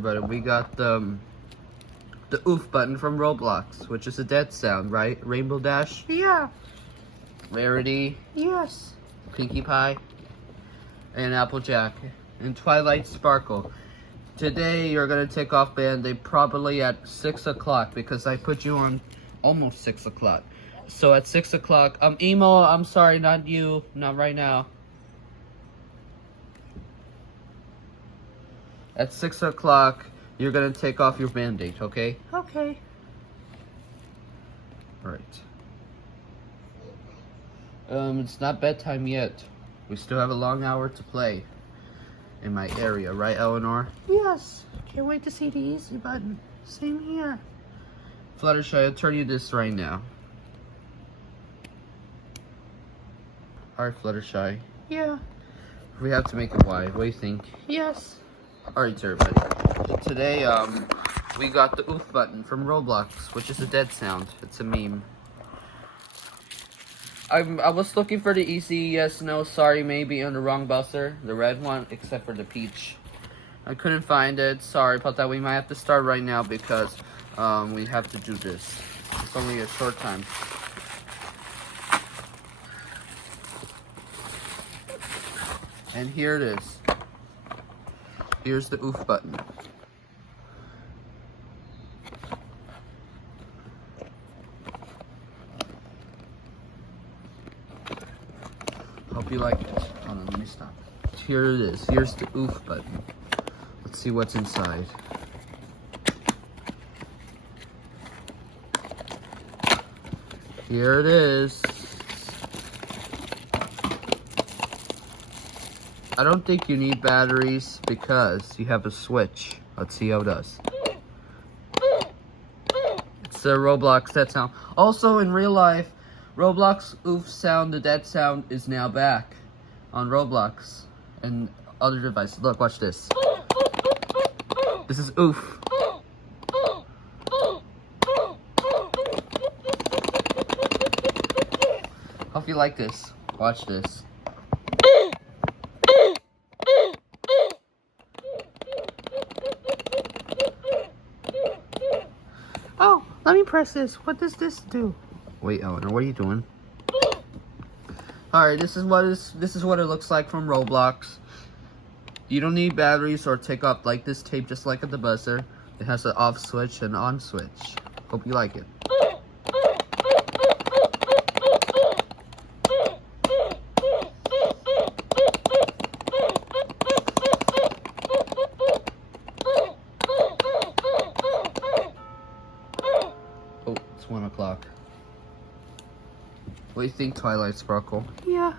But we got the oof button from Roblox, which is a dead sound, right? Rainbow Dash? Yeah. Rarity? Yes. Pinkie Pie? And Applejack. And Twilight Sparkle. Today you're gonna take off Band-Aid probably at 6 o'clock because I put you on almost 6 o'clock. So at 6 o'clock, Emo, I'm sorry, not you, not right now. At 6 o'clock, you're gonna take off your Band-Aid, okay? Okay. Alright. It's not bedtime yet. We still have a long hour to play in my area, right, Elinor? Yes. Can't wait to see the easy button. Same here. Fluttershy, I'll turn you this right now. Alright, Fluttershy. Yeah. We have to make it wide. What do you think? Yes. Alright, everybody. Today, we got the oof button from Roblox, which is a dead sound. It's a meme. I was looking for the easy yes, no, sorry, maybe on the wrong buzzer. The red one, except for the peach. I couldn't find it. Sorry about that. We might have to start right now because we have to do this. It's only a short time. And here it is. Here's the oof button. Hope you like it. Hold on, let me stop. Here it is. Here's the oof button. Let's see what's inside. Here it is. I don't think you need batteries because you have a switch. Let's see how it does. It's a Roblox dead sound. Also, in real life, Roblox oof sound, the dead sound, is now back on Roblox and other devices. Look, watch this. This is oof. Hope you like this. Watch this. Oh, let me press this. What does this do? Wait, Eleanor, what are you doing? Alright, this is what it looks like from Roblox. You don't need batteries or take off like this tape just like at the buzzer. It has an off switch and on switch. Hope you like it. Oh, it's 1 o'clock. What do you think, Twilight Sparkle? Yeah.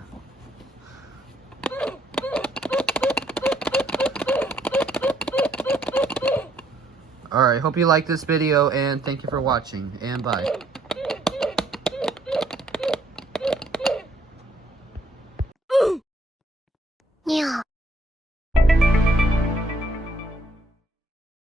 Alright, hope you like this video and thank you for watching and bye.